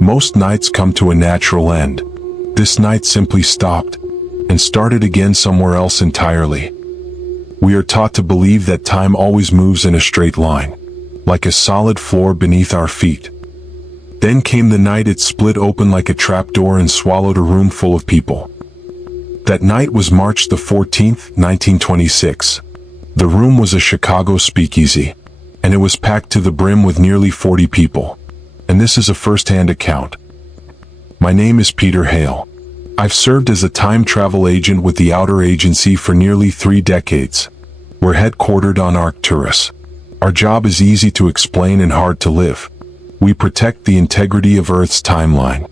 Most nights come to a natural end. This night simply stopped and started again somewhere else entirely. We are taught to believe that time always moves in a straight line, like a solid floor beneath our feet. Then came the night it split open like a trapdoor and swallowed a room full of people. That night was March the 14th, 1926. The room was a Chicago speakeasy, and it was packed to the brim with nearly 40 people. And this is a first-hand account. My name is Peter Hale. I've served as a time travel agent with the Outer Agency for nearly 3 decades. We're headquartered on Arcturus. Our job is easy to explain and hard to live. We protect the integrity of Earth's timeline.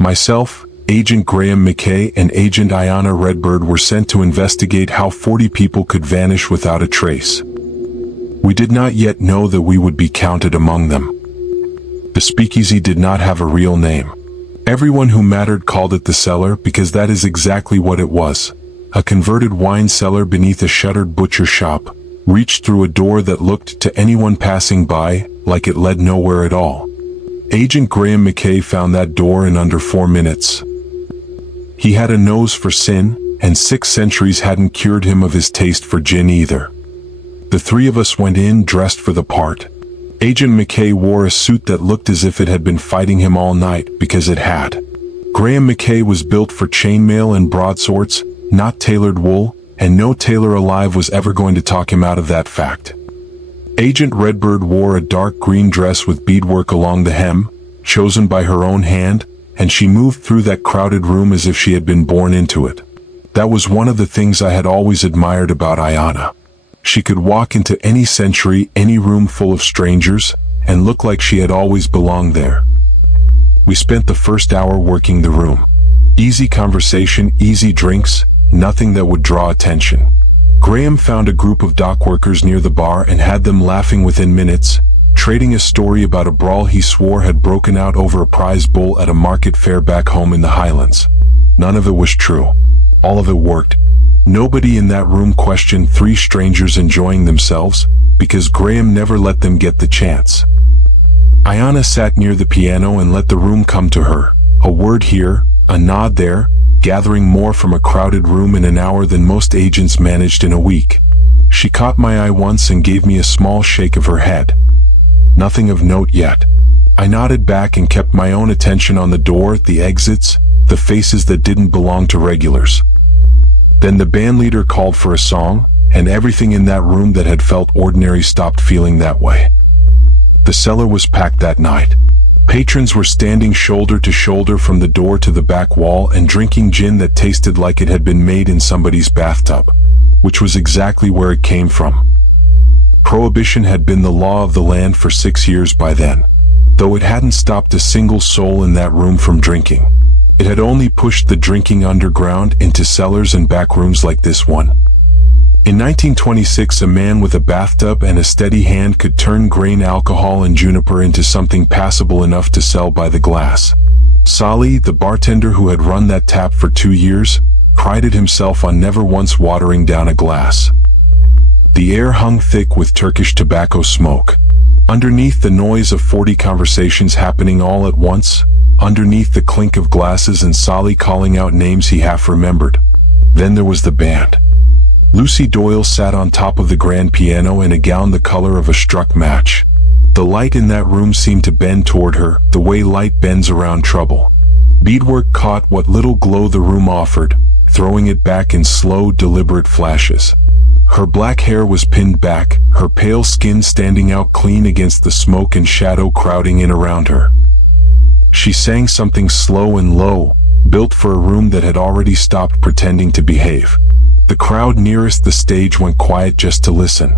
Myself, Agent Graham McKay, and Agent Ayanna Redbird were sent to investigate how 40 people could vanish without a trace. We did not yet know that we would be counted among them. The speakeasy did not have a real name. Everyone who mattered called it the cellar because that is exactly what it was. A converted wine cellar beneath a shuttered butcher shop, reached through a door that looked to anyone passing by like it led nowhere at all. Agent Graham McKay found that door in under 4 minutes. He had a nose for sin, and 6 centuries hadn't cured him of his taste for gin either. The 3 of us went in dressed for the part. Agent McKay wore a suit that looked as if it had been fighting him all night, because it had. Graham McKay was built for chainmail and broadswords, not tailored wool, and no tailor alive was ever going to talk him out of that fact. Agent Redbird wore a dark green dress with beadwork along the hem, chosen by her own hand, and she moved through that crowded room as if she had been born into it. That was one of the things I had always admired about Ayanna. She could walk into any century, any room full of strangers, and look like she had always belonged there. We spent the first hour working the room. Easy conversation, easy drinks, nothing that would draw attention. Graham found a group of dock workers near the bar and had them laughing within minutes, trading a story about a brawl he swore had broken out over a prize bull at a market fair back home in the Highlands. None of it was true. All of it worked. Nobody in that room questioned 3 strangers enjoying themselves, because Graham never let them get the chance. Ayanna sat near the piano and let the room come to her, a word here, a nod there, gathering more from a crowded room in an hour than most agents managed in a week. She caught my eye once and gave me a small shake of her head. Nothing of note yet. I nodded back and kept my own attention on the door, the exits, the faces that didn't belong to regulars. Then the bandleader called for a song, and everything in that room that had felt ordinary stopped feeling that way. The cellar was packed that night. Patrons were standing shoulder to shoulder from the door to the back wall and drinking gin that tasted like it had been made in somebody's bathtub, which was exactly where it came from. Prohibition had been the law of the land for 6 years by then, though it hadn't stopped a single soul in that room from drinking. It had only pushed the drinking underground into cellars and back rooms like this one. In 1926, a man with a bathtub and a steady hand could turn grain alcohol and juniper into something passable enough to sell by the glass. Sali, the bartender who had run that tap for 2 years, prided himself on never once watering down a glass. The air hung thick with Turkish tobacco smoke. Underneath the noise of 40 conversations happening all at once, underneath the clink of glasses and Sali calling out names he half remembered. Then there was the band. Lucy Doyle sat on top of the grand piano in a gown the color of a struck match. The light in that room seemed to bend toward her, the way light bends around trouble. Beadwork caught what little glow the room offered, throwing it back in slow, deliberate flashes. Her black hair was pinned back, her pale skin standing out clean against the smoke and shadow crowding in around her. She sang something slow and low, built for a room that had already stopped pretending to behave. The crowd nearest the stage went quiet just to listen.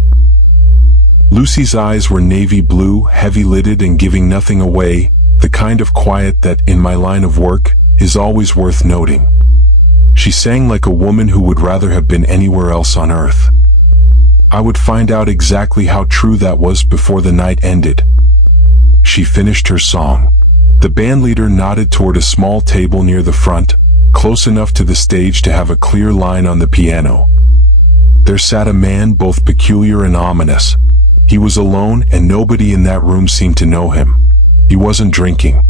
Lucy's eyes were navy blue, heavy-lidded and giving nothing away, the kind of quiet that, in my line of work, is always worth noting. She sang like a woman who would rather have been anywhere else on earth. I would find out exactly how true that was before the night ended. She finished her song. The bandleader nodded toward a small table near the front, close enough to the stage to have a clear line on the piano. There sat a man both peculiar and ominous. He was alone and nobody in that room seemed to know him. He wasn't drinking.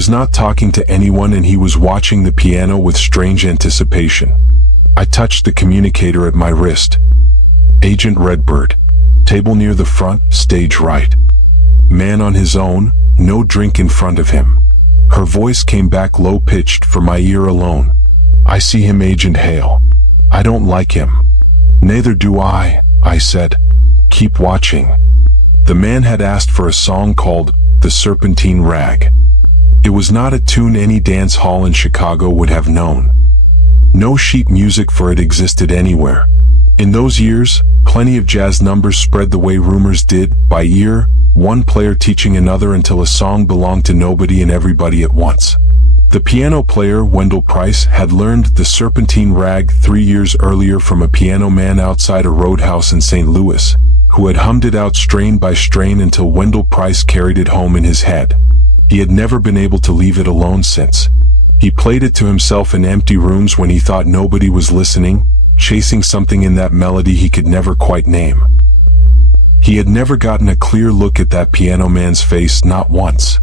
was not talking to anyone and he was watching the piano with strange anticipation. I touched the communicator at my wrist. Agent Redbird. Table near the front, stage right. Man on his own, no drink in front of him. Her voice came back low-pitched for my ear alone. I see him, Agent Hale. I don't like him. Neither do I said. Keep watching. The man had asked for a song called The Serpentine Rag. It was not a tune any dance hall in Chicago would have known. No sheet music for it existed anywhere. In those years, plenty of jazz numbers spread the way rumors did, by ear, one player teaching another until a song belonged to nobody and everybody at once. The piano player, Wendell Price, had learned The Serpentine Rag 3 years earlier from a piano man outside a roadhouse in St. Louis, who had hummed it out strain by strain until Wendell Price carried it home in his head. He had never been able to leave it alone since. He played it to himself in empty rooms when he thought nobody was listening, chasing something in that melody he could never quite name. He had never gotten a clear look at that piano man's face, not once.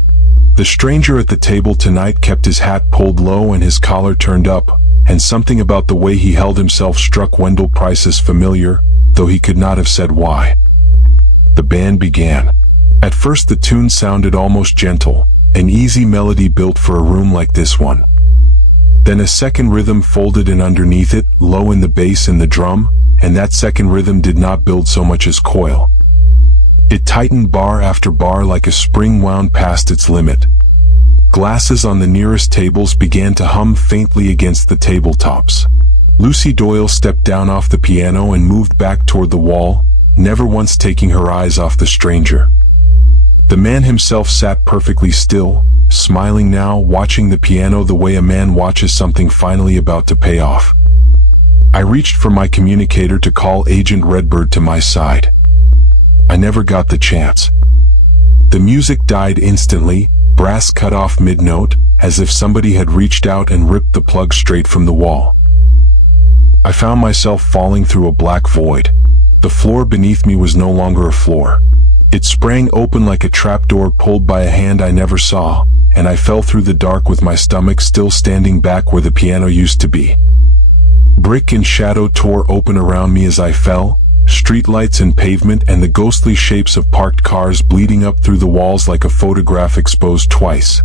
The stranger at the table tonight kept his hat pulled low and his collar turned up, and something about the way he held himself struck Wendell Price as familiar, though he could not have said why. The band began. At first the tune sounded almost gentle, an easy melody built for a room like this one. Then a second rhythm folded in underneath it, low in the bass and the drum, and that second rhythm did not build so much as coil. It tightened bar after bar like a spring wound past its limit. Glasses on the nearest tables began to hum faintly against the tabletops. Lucy Doyle stepped down off the piano and moved back toward the wall, never once taking her eyes off the stranger. The man himself sat perfectly still, smiling now, watching the piano the way a man watches something finally about to pay off. I reached for my communicator to call Agent Redbird to my side. I never got the chance. The music died instantly, brass cut off mid-note, as if somebody had reached out and ripped the plug straight from the wall. I found myself falling through a black void. The floor beneath me was no longer a floor. It sprang open like a trapdoor pulled by a hand I never saw, and I fell through the dark with my stomach still standing back where the piano used to be. Brick and shadow tore open around me as I fell, streetlights and pavement and the ghostly shapes of parked cars bleeding up through the walls like a photograph exposed twice.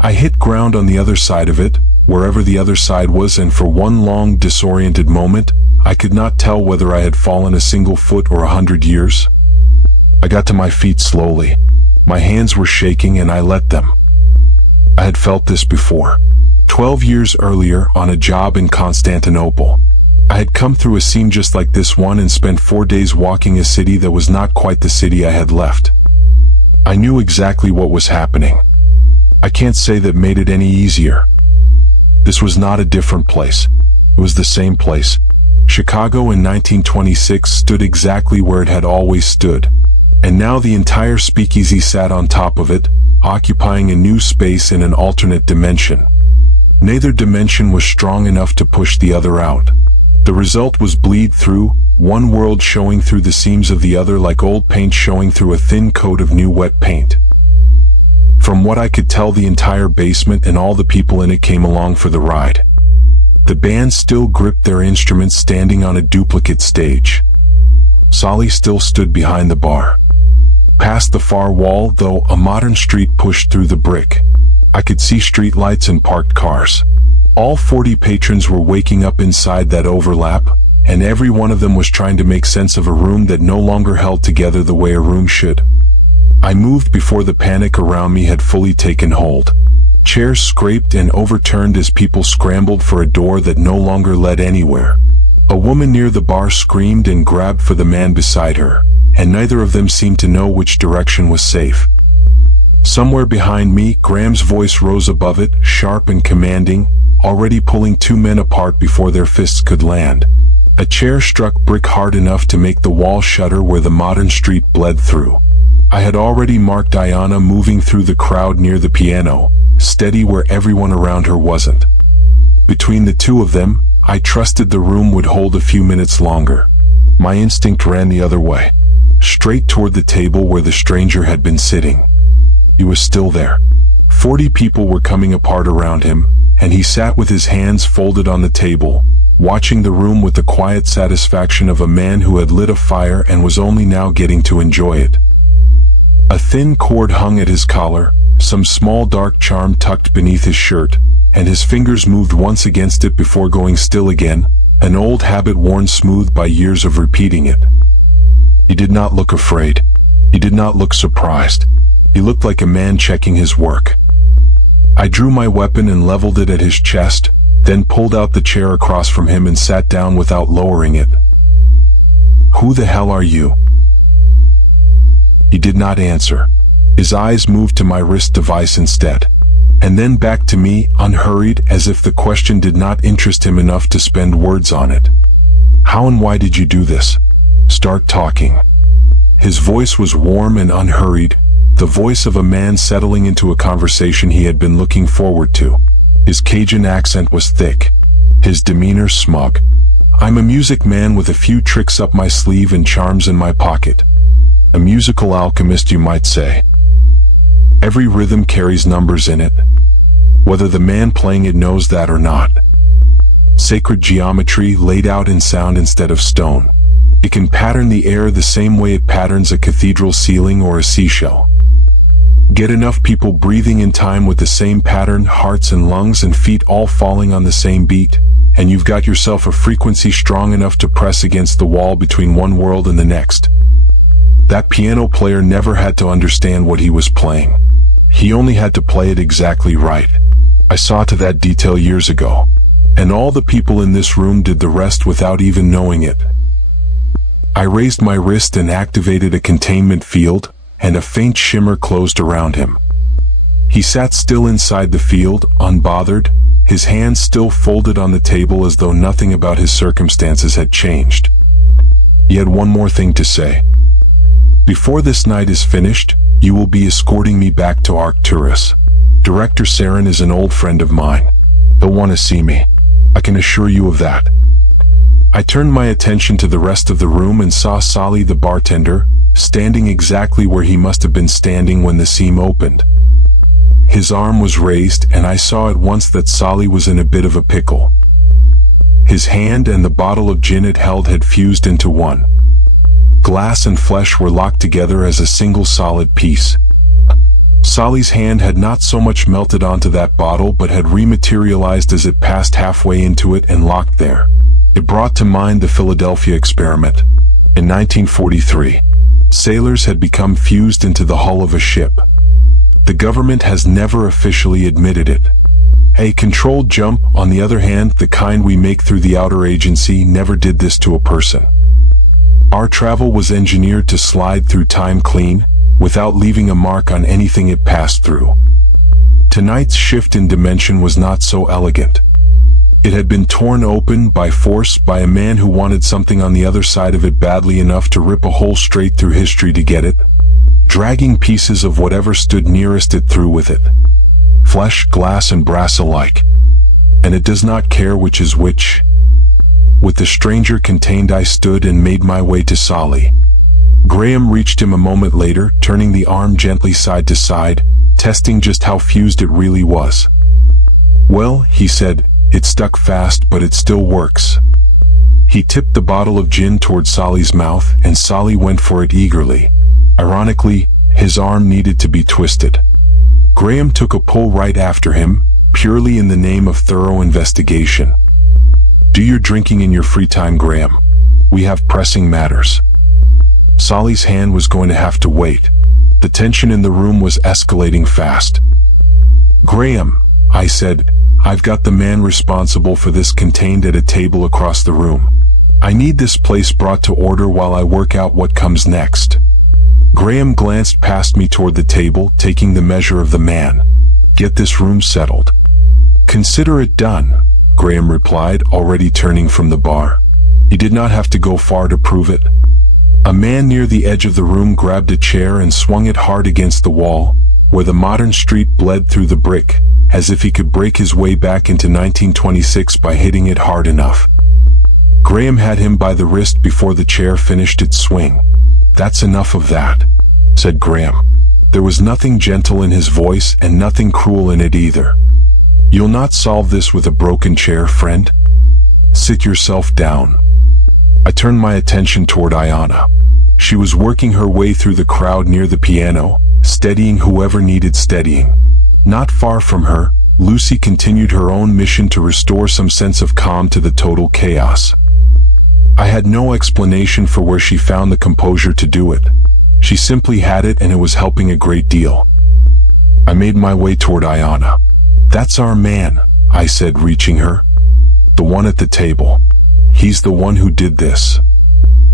I hit ground on the other side of it, wherever the other side was, and for one long disoriented moment, I could not tell whether I had fallen a single foot or 100 years. I got to my feet slowly. My hands were shaking and I let them. I had felt this before. 12 years earlier, on a job in Constantinople. I had come through a scene just like this one and spent 4 days walking a city that was not quite the city I had left. I knew exactly what was happening. I can't say that made it any easier. This was not a different place. It was the same place. Chicago in 1926 stood exactly where it had always stood. And now the entire Speakeasy sat on top of it, occupying a new space in an alternate dimension. Neither dimension was strong enough to push the other out. The result was bleed through, one world showing through the seams of the other like old paint showing through a thin coat of new wet paint. From what I could tell, the entire basement and all the people in it came along for the ride. The band still gripped their instruments standing on a duplicate stage. Solly still stood behind the bar. Past the far wall, though, a modern street pushed through the brick. I could see streetlights and parked cars. All 40 patrons were waking up inside that overlap, and every one of them was trying to make sense of a room that no longer held together the way a room should. I moved before the panic around me had fully taken hold. Chairs scraped and overturned as people scrambled for a door that no longer led anywhere. A woman near the bar screamed and grabbed for the man beside her, and neither of them seemed to know which direction was safe. Somewhere behind me, Graham's voice rose above it, sharp and commanding, already pulling two men apart before their fists could land. A chair struck brick hard enough to make the wall shudder where the modern street bled through. I had already marked Diana moving through the crowd near the piano, steady where everyone around her wasn't. Between the two of them, I trusted the room would hold a few minutes longer. My instinct ran the other way, straight toward the table where the stranger had been sitting. He was still there. 40 people were coming apart around him, and he sat with his hands folded on the table, watching the room with the quiet satisfaction of a man who had lit a fire and was only now getting to enjoy it. A thin cord hung at his collar, some small dark charm tucked beneath his shirt, and his fingers moved once against it before going still again, an old habit worn smooth by years of repeating it. He did not look afraid. He did not look surprised. He looked like a man checking his work. I drew my weapon and leveled it at his chest, then pulled out the chair across from him and sat down without lowering it. "Who the hell are you?" He did not answer. His eyes moved to my wrist device instead, and then back to me, unhurried, as if the question did not interest him enough to spend words on it. "How and why did you do this? Start talking." His voice was warm and unhurried, the voice of a man settling into a conversation he had been looking forward to. His Cajun accent was thick, his demeanor smug. "I'm a music man with a few tricks up my sleeve and charms in my pocket. A musical alchemist, you might say. Every rhythm carries numbers in it, whether the man playing it knows that or not. Sacred geometry laid out in sound instead of stone. It can pattern the air the same way it patterns a cathedral ceiling or a seashell. Get enough people breathing in time with the same pattern, hearts and lungs and feet all falling on the same beat, and you've got yourself a frequency strong enough to press against the wall between one world and the next. That piano player never had to understand what he was playing. He only had to play it exactly right. I saw to that detail years ago, and all the people in this room did the rest without even knowing it." I raised my wrist and activated a containment field, and a faint shimmer closed around him. He sat still inside the field, unbothered, his hands still folded on the table as though nothing about his circumstances had changed. He had one more thing to say. "Before this night is finished, you will be escorting me back to Arcturus. Director Saren is an old friend of mine. He'll want to see me. I can assure you of that." I turned my attention to the rest of the room and saw Solly the bartender, standing exactly where he must have been standing when the seam opened. His arm was raised, and I saw at once that Solly was in a bit of a pickle. His hand and the bottle of gin it held had fused into one. Glass and flesh were locked together as a single solid piece. Solly's hand had not so much melted onto that bottle but had rematerialized as it passed halfway into it and locked there. It brought to mind the Philadelphia experiment. In 1943, sailors had become fused into the hull of a ship. The government has never officially admitted it. A controlled jump, on the other hand, the kind we make through the outer agency, never did this to a person. Our travel was engineered to slide through time clean, without leaving a mark on anything it passed through. Tonight's shift in dimension was not so elegant. It had been torn open by force by a man who wanted something on the other side of it badly enough to rip a hole straight through history to get it, dragging pieces of whatever stood nearest it through with it. Flesh, glass and brass alike. And it does not care which is which. With the stranger contained I stood and made my way to Solly. Graham reached him a moment later, turning the arm gently side to side, testing just how fused it really was. "Well," he said, "it stuck fast, but it still works." He tipped the bottle of gin toward Solly's mouth, and Solly went for it eagerly. Ironically, his arm needed to be twisted. Graham took a pull right after him, purely in the name of thorough investigation. "Do your drinking in your free time, Graham. We have pressing matters." Solly's hand was going to have to wait. The tension in the room was escalating fast. "Graham," I said, "I've got the man responsible for this contained at a table across the room. I need this place brought to order while I work out what comes next." Graham glanced past me toward the table, taking the measure of the man. "Get this room settled." "Consider it done," Graham replied, already turning from the bar. He did not have to go far to prove it. A man near the edge of the room grabbed a chair and swung it hard against the wall, where the modern street bled through the brick, as if he could break his way back into 1926 by hitting it hard enough. Graham had him by the wrist before the chair finished its swing. "That's enough of that," said Graham. There was nothing gentle in his voice and nothing cruel in it either. "You'll not solve this with a broken chair, friend. Sit yourself down." I turned my attention toward Ayana. She was working her way through the crowd near the piano, steadying whoever needed steadying. Not far from her, Lucy continued her own mission to restore some sense of calm to the total chaos. I had no explanation for where she found the composure to do it. She simply had it, and it was helping a great deal. I made my way toward Ayana. "That's our man," I said, reaching her. "The one at the table. He's the one who did this."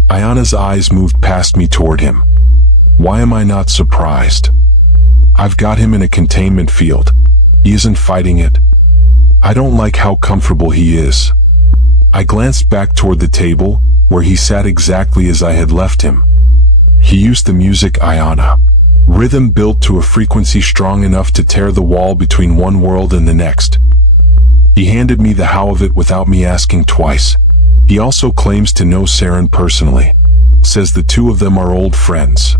Ayana's eyes moved past me toward him. Why am I not surprised? I've got him in a containment field. He isn't fighting it. I don't like how comfortable he is. I glanced back toward the table, where he sat exactly as I had left him. He used the music, Ayana. Rhythm built to a frequency strong enough to tear the wall between one world and the next. He handed me the how of it without me asking twice. He also claims to know Saren personally. Says the two of them are old friends.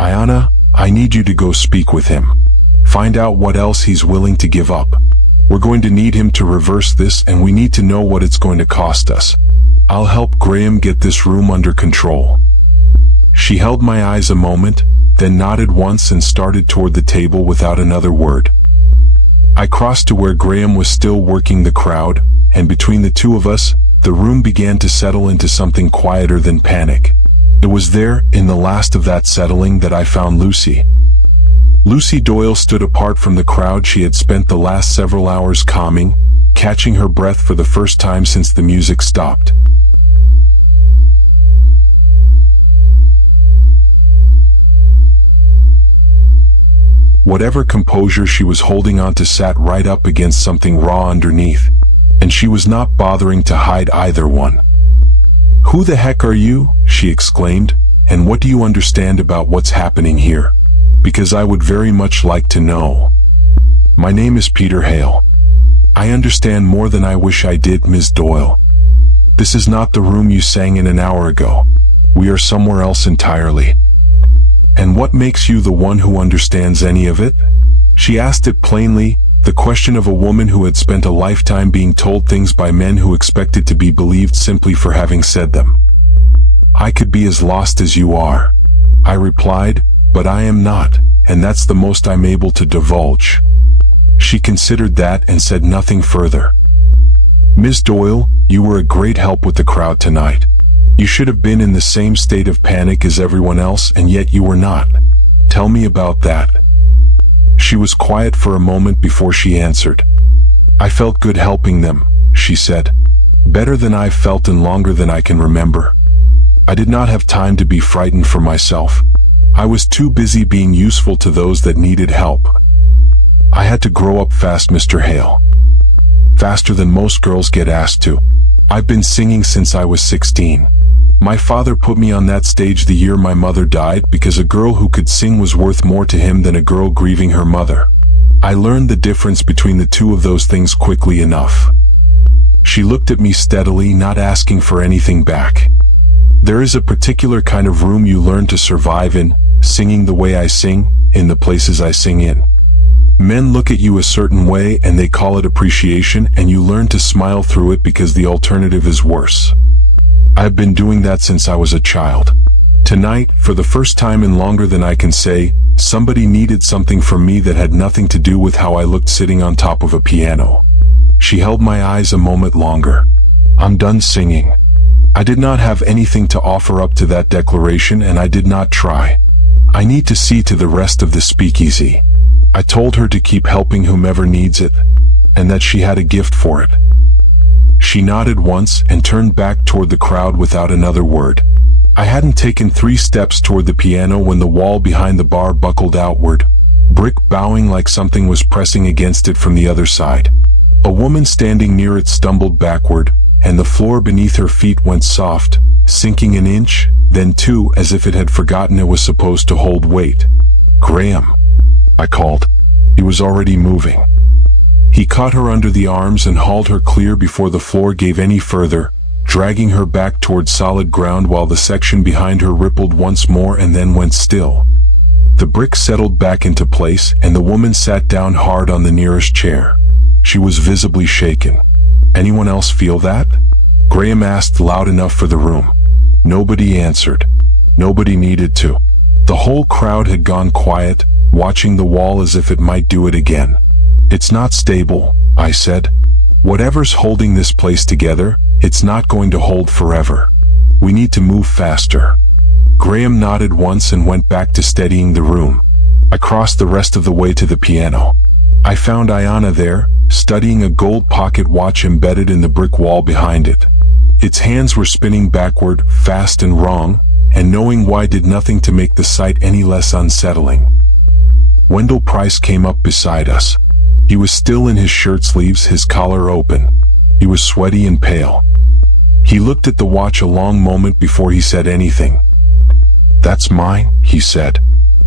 Ayana, I need you to go speak with him. Find out what else he's willing to give up. We're going to need him to reverse this, and we need to know what it's going to cost us. I'll help Graham get this room under control. She held my eyes a moment, then nodded once and started toward the table without another word. I crossed to where Graham was still working the crowd, and between the two of us, the room began to settle into something quieter than panic. It was there, in the last of that settling, that I found Lucy. Lucy Doyle stood apart from the crowd she had spent the last several hours calming, catching her breath for the first time since the music stopped. Whatever composure she was holding on to sat right up against something raw underneath, and she was not bothering to hide either one. "Who the heck are you?" she exclaimed, "and what do you understand about what's happening here? Because I would very much like to know." "My name is Peter Hale. I understand more than I wish I did, Ms. Doyle. This is not the room you sang in an hour ago. We are somewhere else entirely." "And what makes you the one who understands any of it?" She asked it plainly, the question of a woman who had spent a lifetime being told things by men who expected to be believed simply for having said them. "I could be as lost as you are," I replied, "but I am not, and that's the most I'm able to divulge." She considered that and said nothing further. "Ms. Doyle, you were a great help with the crowd tonight. You should have been in the same state of panic as everyone else, and yet you were not. Tell me about that." She was quiet for a moment before she answered. "I felt good helping them," she said. "Better than I've felt in longer than I can remember. I did not have time to be frightened for myself. I was too busy being useful to those that needed help. I had to grow up fast, Mr. Hale. Faster than most girls get asked to. I've been singing since I was 16. My father put me on that stage the year my mother died because a girl who could sing was worth more to him than a girl grieving her mother. I learned the difference between the two of those things quickly enough." She looked at me steadily, not asking for anything back. "There is a particular kind of room you learn to survive in, singing the way I sing, in the places I sing in. Men look at you a certain way and they call it appreciation, and you learn to smile through it because the alternative is worse. I've been doing that since I was a child. Tonight, for the first time in longer than I can say, somebody needed something from me that had nothing to do with how I looked sitting on top of a piano." She held my eyes a moment longer. "I'm done singing. I did not have anything to offer up to that declaration, and I did not try. I need to see to the rest of the speakeasy." I told her to keep helping whomever needs it, and that she had a gift for it. She nodded once and turned back toward the crowd without another word. I hadn't taken 3 steps toward the piano when the wall behind the bar buckled outward, brick bowing like something was pressing against it from the other side. A woman standing near it stumbled backward, and the floor beneath her feet went soft, sinking an inch, then 2, as if it had forgotten it was supposed to hold weight. "Graham," I called. He was already moving. He caught her under the arms and hauled her clear before the floor gave any further, dragging her back toward solid ground while the section behind her rippled once more and then went still. The brick settled back into place and the woman sat down hard on the nearest chair. She was visibly shaken. "Anyone else feel that?" Graham asked loud enough for the room. Nobody answered. Nobody needed to. The whole crowd had gone quiet, watching the wall as if it might do it again. "It's not stable," I said. "Whatever's holding this place together, it's not going to hold forever. We need to move faster." Graham nodded once and went back to steadying the room. I crossed the rest of the way to the piano. I found Ayana there, studying a gold pocket watch embedded in the brick wall behind it. Its hands were spinning backward, fast and wrong, and knowing why did nothing to make the sight any less unsettling. Wendell Price came up beside us. He was still in his shirt sleeves, his collar open. He was sweaty and pale. He looked at the watch a long moment before he said anything. "That's mine," he said.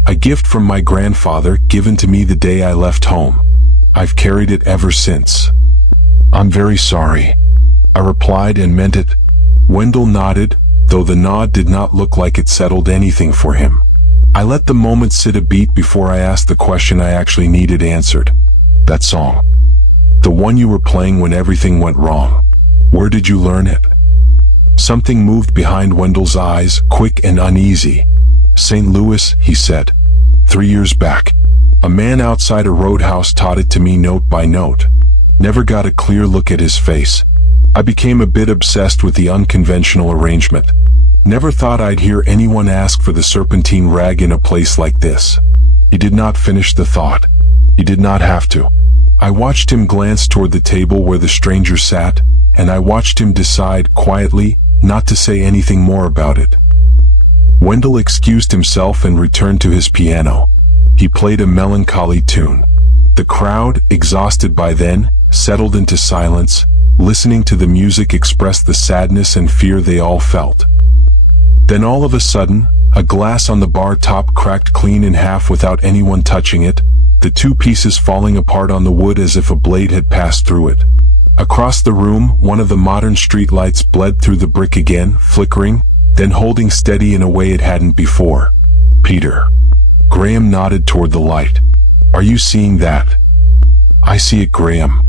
"A gift from my grandfather, given to me the day I left home. I've carried it ever since." "I'm very sorry," I replied and meant it. Wendell nodded, though the nod did not look like it settled anything for him. I let the moment sit a beat before I asked the question I actually needed answered. "That song. The one you were playing when everything went wrong. Where did you learn it?" Something moved behind Wendell's eyes, quick and uneasy. "St. Louis," he said. 3 years back. A man outside a roadhouse taught it to me note by note. Never got a clear look at his face. I became a bit obsessed with the unconventional arrangement. Never thought I'd hear anyone ask for the serpentine rag in a place like this." He did not finish the thought. He did not have to. I watched him glance toward the table where the stranger sat, and I watched him decide, quietly, not to say anything more about it. Wendell excused himself and returned to his piano. He played a melancholy tune. The crowd, exhausted by then, settled into silence, listening to the music express the sadness and fear they all felt. Then all of a sudden, a glass on the bar top cracked clean in half without anyone touching it, the two pieces falling apart on the wood as if a blade had passed through it. Across the room, one of the modern street lights bled through the brick again, flickering, then holding steady in a way it hadn't before. "Peter." Graham nodded toward the light. "Are you seeing that?" "I see it, Graham."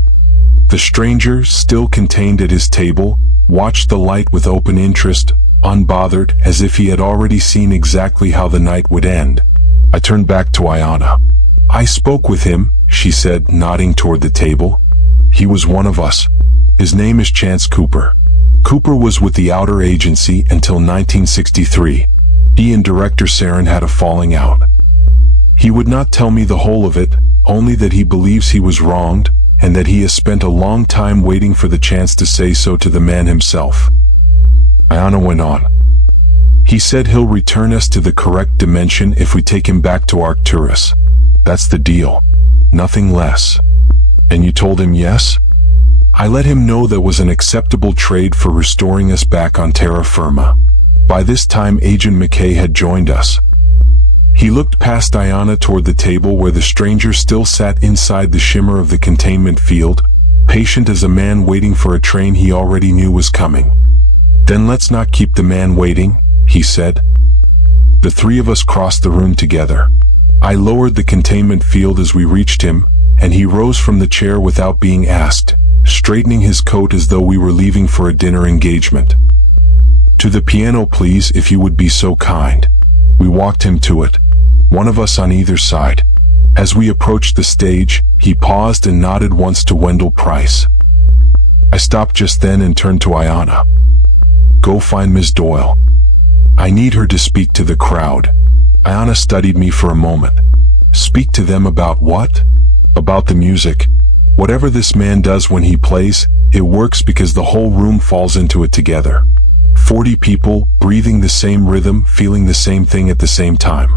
The stranger, still contained at his table, watched the light with open interest, unbothered, as if he had already seen exactly how the night would end. I turned back to Ayana. "I spoke with him," she said, nodding toward the table. "He was one of us. His name is Chance Cooper. Cooper was with the outer agency until 1963. He and Director Sarin had a falling out. He would not tell me the whole of it, only that he believes he was wronged, and that he has spent a long time waiting for the chance to say so to the man himself." Ayana went on. "He said he'll return us to the correct dimension if we take him back to Arcturus. That's the deal. Nothing less." "And you told him yes?" "I let him know that was an acceptable trade for restoring us back on terra firma." By this time Agent McKay had joined us. He looked past Ayana toward the table where the stranger still sat inside the shimmer of the containment field, patient as a man waiting for a train he already knew was coming. "Then let's not keep the man waiting," he said. The three of us crossed the room together. I lowered the containment field as we reached him, and he rose from the chair without being asked, straightening his coat as though we were leaving for a dinner engagement. "To the piano, please, if you would be so kind." We walked him to it, one of us on either side. As we approached the stage, he paused and nodded once to Wendell Price. I stopped just then and turned to Ayana. "Go find Ms. Doyle. I need her to speak to the crowd." Ayana studied me for a moment. "Speak to them about what?" "About the music. Whatever this man does when he plays, it works because the whole room falls into it together. 40 people, breathing the same rhythm, feeling the same thing at the same time.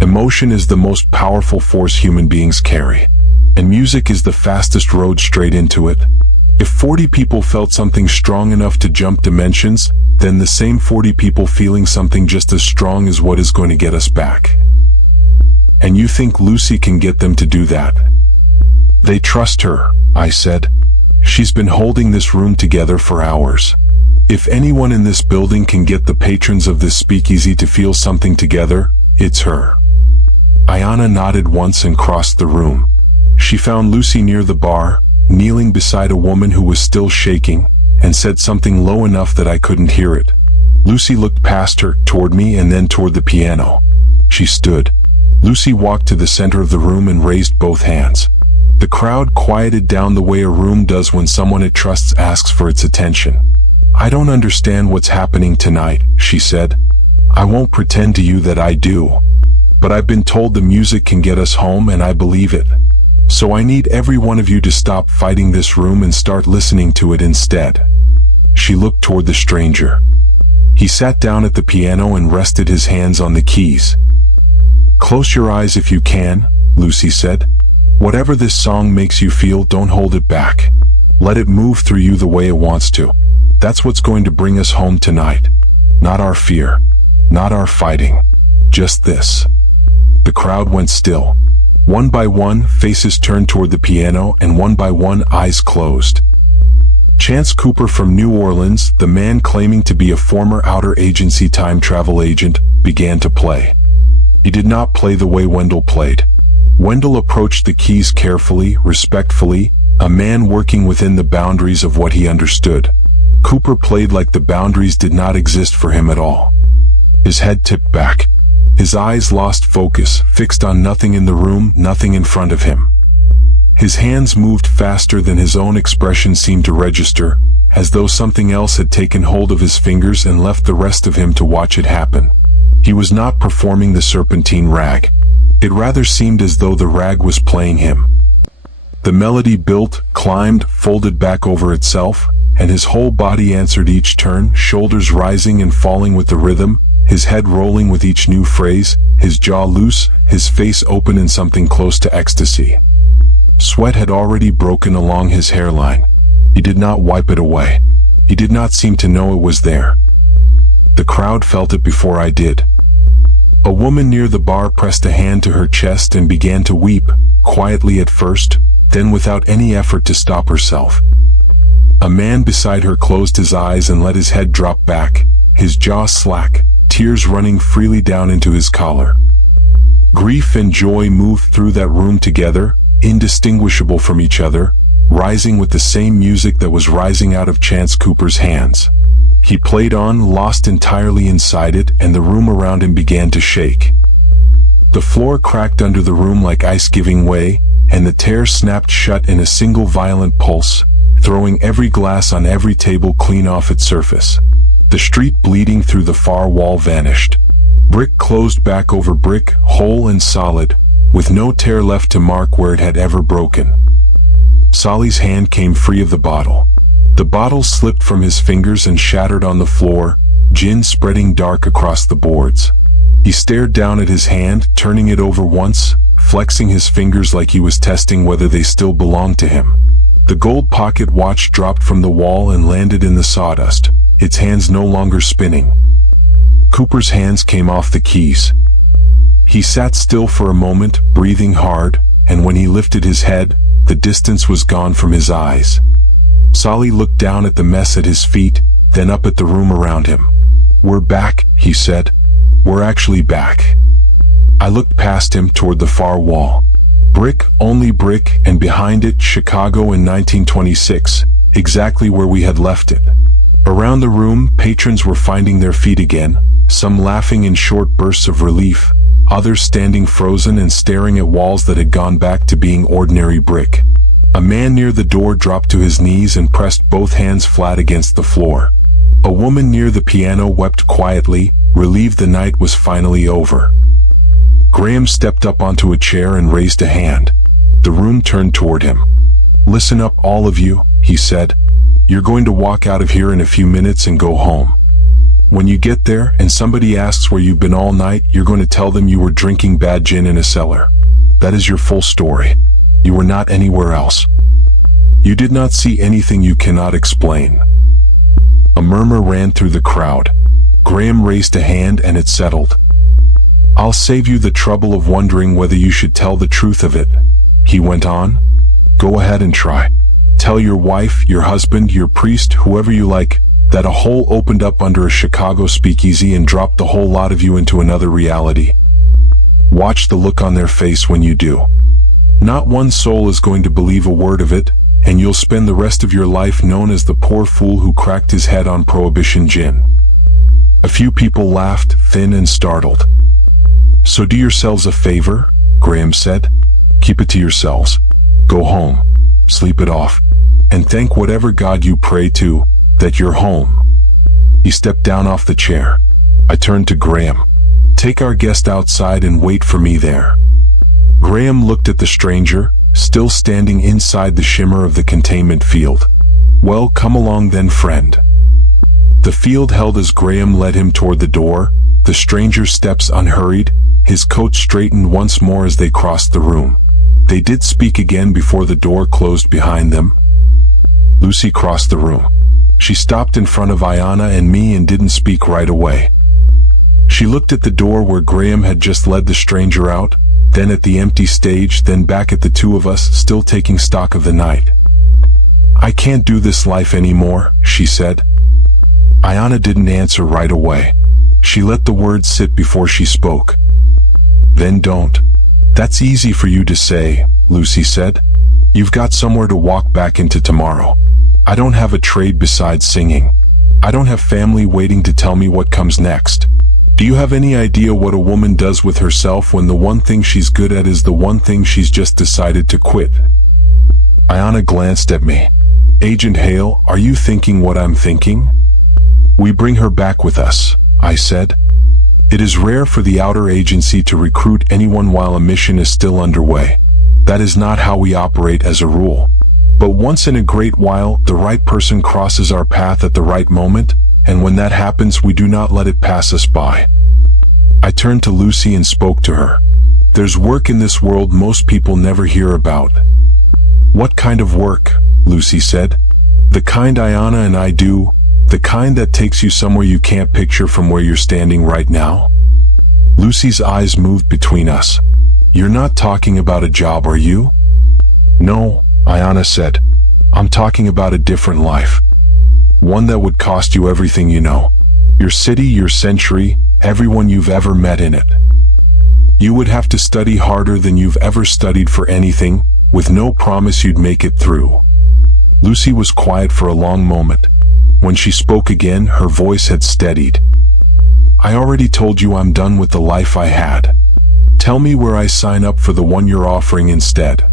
Emotion is the most powerful force human beings carry. And music is the fastest road straight into it. If 40 people felt something strong enough to jump dimensions, then the same 40 people feeling something just as strong is what is going to get us back. And you think Lucy can get them to do that?" "They trust her," I said. "She's been holding this room together for hours. If anyone in this building can get the patrons of this speakeasy to feel something together, it's her." Ayana nodded once and crossed the room. She found Lucy near the bar, kneeling beside a woman who was still shaking, and said something low enough that I couldn't hear it. Lucy looked past her, toward me, and then toward the piano. She stood. Lucy walked to the center of the room and raised both hands. The crowd quieted down the way a room does when someone it trusts asks for its attention. "I don't understand what's happening tonight," she said. "I won't pretend to you that I do. But I've been told the music can get us home, and I believe it. So I need every one of you to stop fighting this room and start listening to it instead." She looked toward the stranger. He sat down at the piano and rested his hands on the keys. "Close your eyes if you can," Lucy said. "Whatever this song makes you feel, don't hold it back. Let it move through you the way it wants to. That's what's going to bring us home tonight. Not our fear, not our fighting, just this." The crowd went still. One by one, faces turned toward the piano, and one by one, eyes closed. Chance Cooper from New Orleans, the man claiming to be a former outer agency time travel agent, began to play. He did not play the way Wendell played. Wendell approached the keys carefully, respectfully, a man working within the boundaries of what he understood. Cooper played like the boundaries did not exist for him at all. His head tipped back. His eyes lost focus, fixed on nothing in the room, nothing in front of him. His hands moved faster than his own expression seemed to register, as though something else had taken hold of his fingers and left the rest of him to watch it happen. He was not performing the serpentine rag. It rather seemed as though the rag was playing him. The melody built, climbed, folded back over itself, and his whole body answered each turn, shoulders rising and falling with the rhythm, his head rolling with each new phrase, his jaw loose, his face open in something close to ecstasy. Sweat had already broken along his hairline. He did not wipe it away. He did not seem to know it was there. The crowd felt it before I did. A woman near the bar pressed a hand to her chest and began to weep, quietly at first, then without any effort to stop herself. A man beside her closed his eyes and let his head drop back, his jaw slack, tears running freely down into his collar. Grief and joy moved through that room together, indistinguishable from each other, rising with the same music that was rising out of Chance Cooper's hands. He played on, lost entirely inside it, and the room around him began to shake. The floor cracked under the room like ice giving way, and the tear snapped shut in a single violent pulse, throwing every glass on every table clean off its surface. The street bleeding through the far wall vanished. Brick closed back over brick, whole and solid, with no tear left to mark where it had ever broken. Solly's hand came free of the bottle. The bottle slipped from his fingers and shattered on the floor, gin spreading dark across the boards. He stared down at his hand, turning it over once, flexing his fingers like he was testing whether they still belonged to him. The gold pocket watch dropped from the wall and landed in the sawdust, its hands no longer spinning. Cooper's hands came off the keys. He sat still for a moment, breathing hard, and when he lifted his head, the distance was gone from his eyes. Solly looked down at the mess at his feet, then up at the room around him. "We're back," he said. "We're actually back." I looked past him toward the far wall. Brick, only brick, and behind it, Chicago in 1926, exactly where we had left it. Around the room, patrons were finding their feet again, some laughing in short bursts of relief, others standing frozen and staring at walls that had gone back to being ordinary brick. A man near the door dropped to his knees and pressed both hands flat against the floor. A woman near the piano wept quietly, relieved the night was finally over. Graham stepped up onto a chair and raised a hand. The room turned toward him. "Listen up, all of you," he said. "You're going to walk out of here in a few minutes and go home. When you get there and somebody asks where you've been all night, you're going to tell them you were drinking bad gin in a cellar. That is your full story. You were not anywhere else. You did not see anything you cannot explain." A murmur ran through the crowd. Graham raised a hand and it settled. "I'll save you the trouble of wondering whether you should tell the truth of it," he went on. "Go ahead and try. Tell your wife, your husband, your priest, whoever you like, that a hole opened up under a Chicago speakeasy and dropped the whole lot of you into another reality. Watch the look on their face when you do. Not one soul is going to believe a word of it, and you'll spend the rest of your life known as the poor fool who cracked his head on Prohibition gin. A few people laughed, thin and startled. So do yourselves a favor, Graham said. Keep it to yourselves. Go home, sleep it off, and thank whatever God you pray to that you're home. He stepped down off the chair. I turned to Graham. Take our guest outside and wait for me there. Graham looked at the stranger, still standing inside the shimmer of the containment field. Well, come along then, friend. The field held as Graham led him toward the door, the stranger's steps unhurried, his coat straightened once more as they crossed the room. They did speak again before the door closed behind them. Lucy crossed the room. She stopped in front of Ayanna and me and didn't speak right away. She looked at the door where Graham had just led the stranger out, then at the empty stage, then back at the two of us, still taking stock of the night. I can't do this life anymore, she said. Ayanna didn't answer right away. She let the words sit before she spoke. Then don't. That's easy for you to say, Lucy said. You've got somewhere to walk back into tomorrow. I don't have a trade besides singing. I don't have family waiting to tell me what comes next. Do you have any idea what a woman does with herself when the one thing she's good at is the one thing she's just decided to quit? Ayanna glanced at me. Agent Hale, are you thinking what I'm thinking? We bring her back with us, I said. It is rare for the outer agency to recruit anyone while a mission is still underway. That is not how we operate as a rule. But once in a great while, the right person crosses our path at the right moment, and when that happens, we do not let it pass us by. I turned to Lucy and spoke to her. There's work in this world most people never hear about. What kind of work? Lucy said. The kind Ayanna and I do, the kind that takes you somewhere you can't picture from where you're standing right now. Lucy's eyes moved between us. You're not talking about a job, are you? No, Ayanna said. I'm talking about a different life. One that would cost you everything you know. Your city, your century, everyone you've ever met in it. You would have to study harder than you've ever studied for anything, with no promise you'd make it through. Lucy was quiet for a long moment. When she spoke again, her voice had steadied. I already told you I'm done with the life I had. Tell me where I sign up for the one you're offering instead.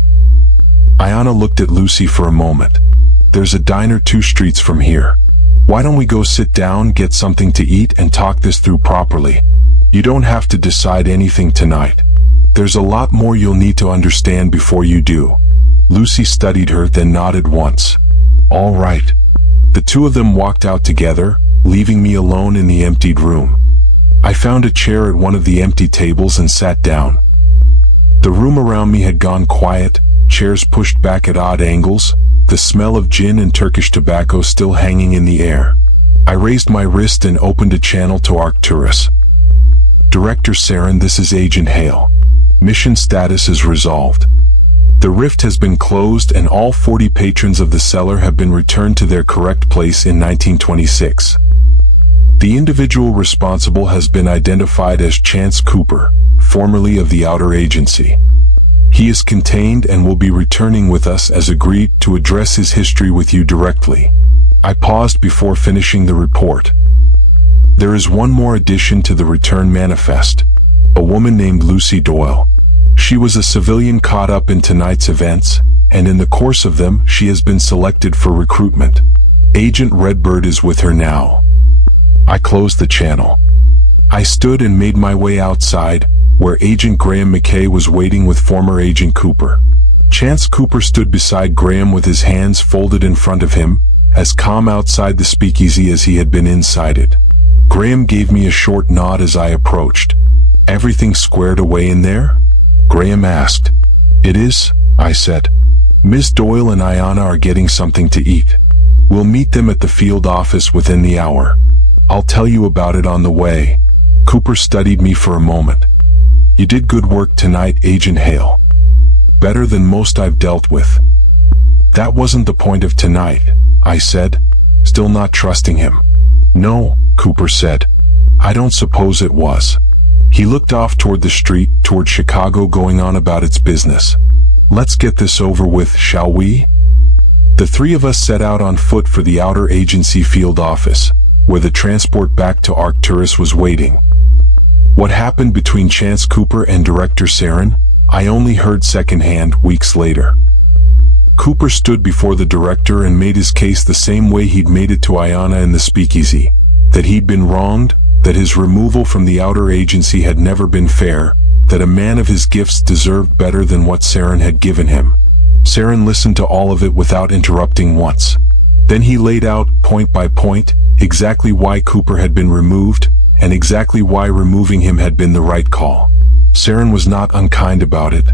Ayanna looked at Lucy for a moment. There's a diner 2 streets from here. Why don't we go sit down, get something to eat, and talk this through properly? You don't have to decide anything tonight. There's a lot more you'll need to understand before you do. Lucy studied her, then nodded once. All right. The two of them walked out together, leaving me alone in the emptied room. I found a chair at one of the empty tables and sat down. The room around me had gone quiet, chairs pushed back at odd angles, the smell of gin and Turkish tobacco still hanging in the air. I raised my wrist and opened a channel to Arcturus. Director Saren, this is Agent Hale. Mission status is resolved. The rift has been closed and all 40 patrons of the cellar have been returned to their correct place in 1926. The individual responsible has been identified as Chance Cooper, formerly of the Outer Agency. He is contained and will be returning with us as agreed to address his history with you directly. I paused before finishing the report. There is one more addition to the return manifest. A woman named Lucy Doyle. She was a civilian caught up in tonight's events, and in the course of them, she has been selected for recruitment. Agent Redbird is with her now. I closed the channel. I stood and made my way outside, where Agent Graham McKay was waiting with former Agent Cooper. Chance Cooper stood beside Graham with his hands folded in front of him, as calm outside the speakeasy as he had been inside it. Graham gave me a short nod as I approached. Everything squared away in there? Graham asked. It is, I said. Miss Doyle and Ayanna are getting something to eat. We'll meet them at the field office within the hour. I'll tell you about it on the way. Cooper studied me for a moment. You did good work tonight, Agent Hale. Better than most I've dealt with. That wasn't the point of tonight, I said, still not trusting him. No, Cooper said. I don't suppose it was. He He looked off toward the street, toward Chicago, going on about its business. "Let's get this over with, shall we?" The three of us set out on foot for the outer agency field office, where the transport back to Arcturus was waiting. What happened between Chance Cooper and Director Sojourn, I only heard secondhand weeks later. Cooper stood before the director and made his case the same way he'd made it to Ayanna in the Speakeasy, that he'd been wronged, that his removal from the outer agency had never been fair, that a man of his gifts deserved better than what Sojourn had given him. Sojourn listened to all of it without interrupting once. Then he laid out, point by point, exactly why Cooper had been removed, and exactly why removing him had been the right call. Sojourn was not unkind about it.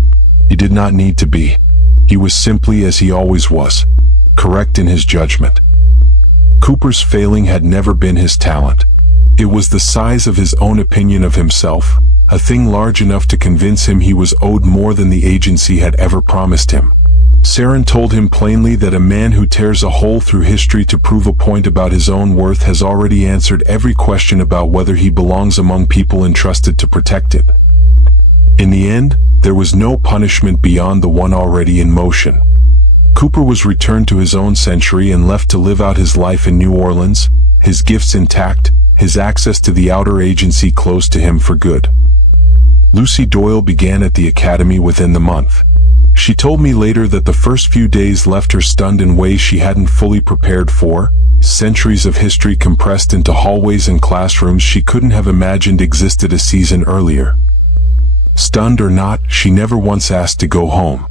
He did not need to be. He was simply as he always was, correct in his judgment. Cooper's failing had never been his talent. It was the size of his own opinion of himself, a thing large enough to convince him he was owed more than the agency had ever promised him. Sojourn told him plainly that a man who tears a hole through history to prove a point about his own worth has already answered every question about whether he belongs among people entrusted to protect it. In the end, there was no punishment beyond the one already in motion. Cooper was returned to his own century and left to live out his life in New Orleans, his gifts intact, his access to the outer agency closed to him for good. Lucy Doyle began at the academy within the month. She told me later that the first few days left her stunned in ways she hadn't fully prepared for, centuries of history compressed into hallways and classrooms she couldn't have imagined existed a season earlier. Stunned or not, she never once asked to go home.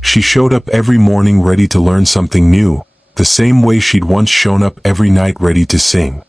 She showed up every morning ready to learn something new, the same way she'd once shown up every night ready to sing.